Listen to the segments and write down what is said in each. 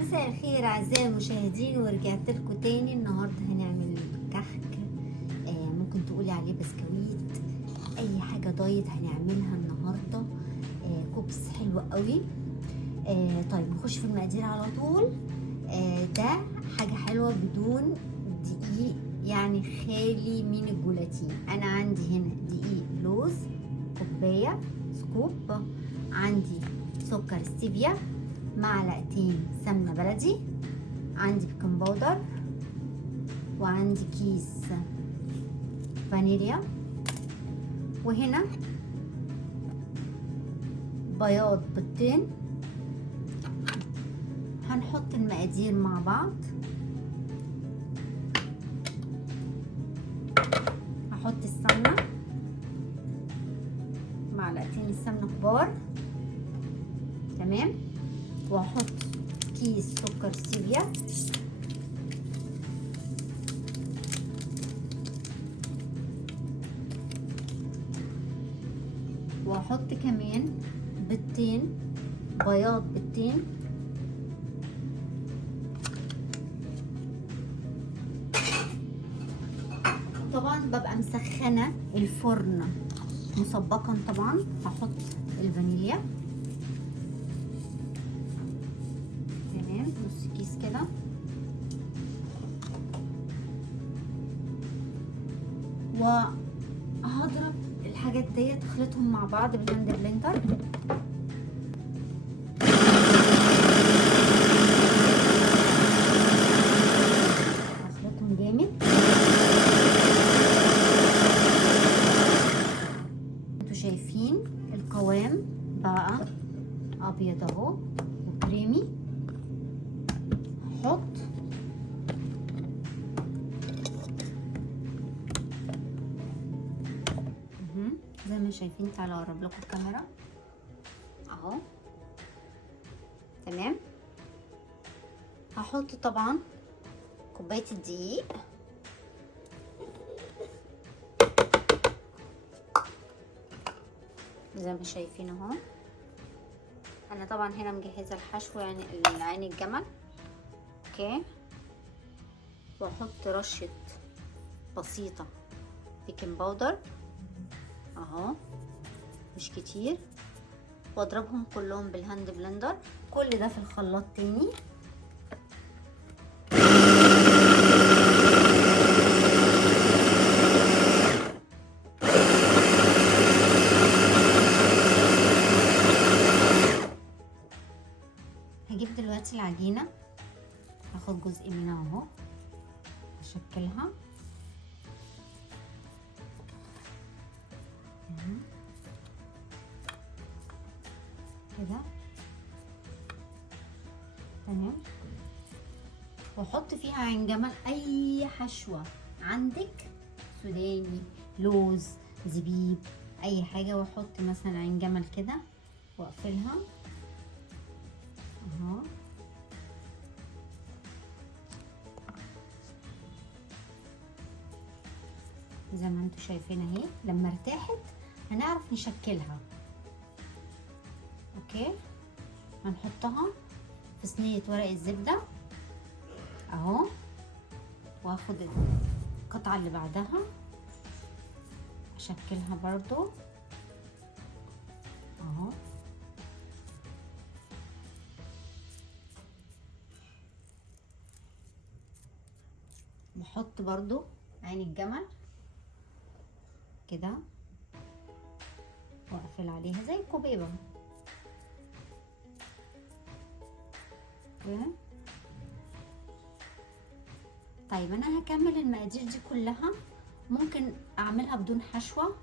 مساء الخير اعزائي المشاهدين، ورجعت لكم تاني. النهارده هنعمل كحك، ممكن تقولي عليه بسكويت، اي حاجه دايت هنعملها النهارده. كوبس حلو قوي. طيب نخش في المقادير على طول. ده حاجه حلوه بدون دقيق، يعني خالي من الجولاتين. انا عندي هنا دقيق لوز كوبايه سكوب، عندي سكر ستيفيا، معلقتين سمنه بلدي، عندي بيكنج باودر، وعندي كيس فانيليا، وهنا بياض بيضتين. هنحط المقادير مع بعض. هحط السمنه، معلقتين السمنه كبار، تمام، وهحط كيس سكر ستيفيا، وهحط كمان بيضتين، بياض بيضتين، طبعا ببقى مسخنه الفرن مسبقا. طبعا هحط الفانيليا، تمام، نص كيس كده، وهضرب الحاجات ديت اخلطهم مع بعض بالهاند بلندر. اخلطهم جامد. انتوا شايفين القوام بقى ابيض اهو وكريمي. هحط زي ما شايفين. تعالوا اقرب لكم الكاميرا اهو، تمام. هحط طبعا كوبايه الدقيق، زي ما شايفين اهو. انا طبعا هنا مجهزه الحشو، يعني عين الجمل، اوكي. واحط رشه بسيطه بيكنج باودر اهو، مش كتير، واضربهم كلهم بالهاند بلندر. كل ده في الخلاط تاني. هجيب دلوقتي العجينه، هاخد جزء منها اهو، اشكلها كده، تمام. واحط فيها عين جمل، اي حشوه عندك، سوداني، لوز، زبيب، اي حاجه. واحط مثلا عين جمل كده واقفلها اهو، زي ما انتوا شايفين اهي. لما ارتاحت هنعرف نشكلها، اوكي. هنحطها في صينيه ورق الزبده اهو، واخد القطعه اللي بعدها اشكلها برضو اهو، بحط برضو عين الجمل كده، واقفل عليها زي الكوبيبه. طيب انا هكمل المقادير دي كلها، ممكن اعملها بدون حشوه.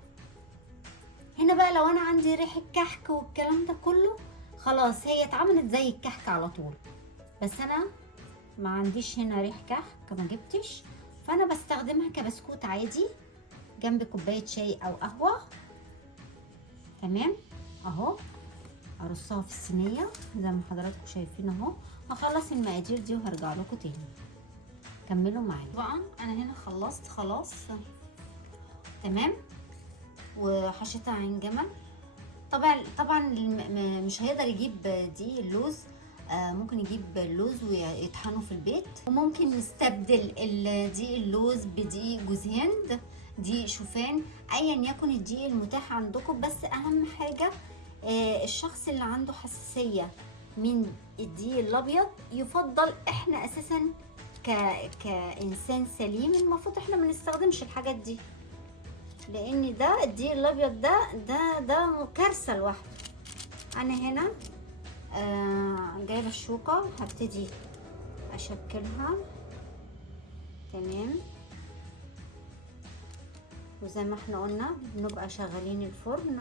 هنا بقى لو انا عندي ريحه كحك والكلام ده كله، خلاص هي اتعملت زي الكحك على طول. بس انا ما عنديش هنا ريح كحك، ما جبتش، فانا بستخدمها كبسكوت عادي جنب كوبايه شاي او قهوه، تمام اهو. ارصها في الصينيه زي ما حضراتكم شايفين اهو. هخلص المقادير دي وهرجع لكم تاني، كملوا معايا. طبعا انا هنا خلصت خلاص، تمام، وحشيتها عين جمل. طبعا مش هيقدر يجيب دي اللوز ممكن نجيب لوز ويطحنه في البيت، وممكن نستبدل دقيق اللوز بدقيق جوز هند، دقيق شوفان، ايا يكن الدقيق المتاح عندكم. بس اهم حاجه الشخص اللي عنده حساسيه من الدقيق الابيض يفضل، احنا اساسا كانسان سليم المفروض احنا ما نستخدمش الحاجات دي، لان ده الدقيق الابيض ده كارثه لوحده. انا هنا جايبه الشوكه، هبتدي اشكلها تمام. وزي ما احنا قلنا بنبقى شغالين الفرن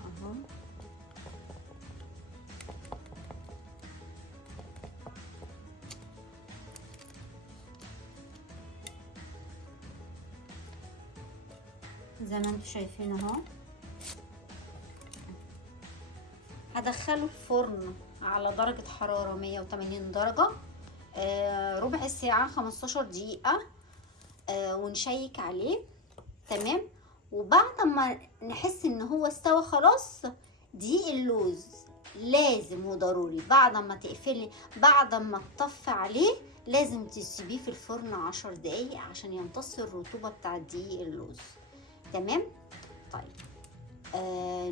اهو. زي ما انتم شايفين اهو. هدخله الفرن على درجة حرارة 180 درجة ربع ساعة 15 دقيقة ونشيك عليه تمام. وبعد ما نحس ان هو استوى خلاص، دقيق اللوز لازم وضروري بعد ما تقفلي، بعد ما تطفي عليه لازم تسيبيه في الفرن 10 دقايق عشان يمتص الرطوبة بتاع دقيق اللوز تمام. طيب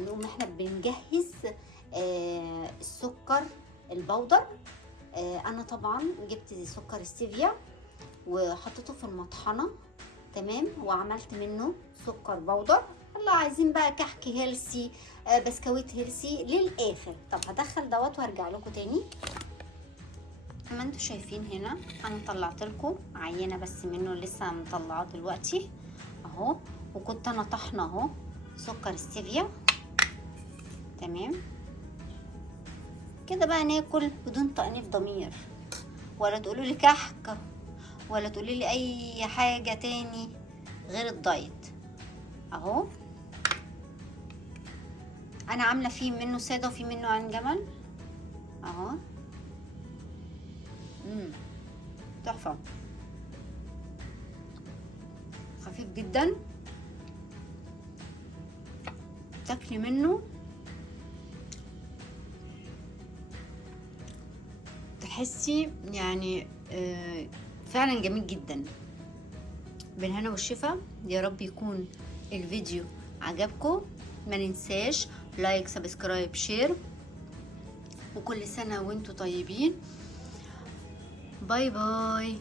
نقوم احنا بنجهز السكر البودر. انا طبعا جبت سكر ستيفيا وحطيته في المطحنه تمام، وعملت منه سكر بودر. الله عايزين بقى كحك هيلسي بسكويت هيلسي للاخر. طب هدخل دوت وارجع لكم تاني. ما انتوا شايفين هنا انا طلعت لكم عينه بس منه لسه مطلعاه دلوقتي اهو، وكنت انا طحنه اهو سكر ستيفيا تمام كده. بقى ناكل بدون تأنيب ضمير، ولا تقولوا لي كحك ولا تقولي لي اي حاجه تاني غير الدايت اهو. انا عامله فيه منه ساده وفيه منه عين جمل اهو. تحفه، خفيف جدا، تاكلي منه تحسي يعني فعلا جميل جدا. بالهنا والشفا، يا رب يكون الفيديو عجبكم. ما ننساش لايك سبسكرايب شير، وكل سنة وانتم طيبين. باي باي.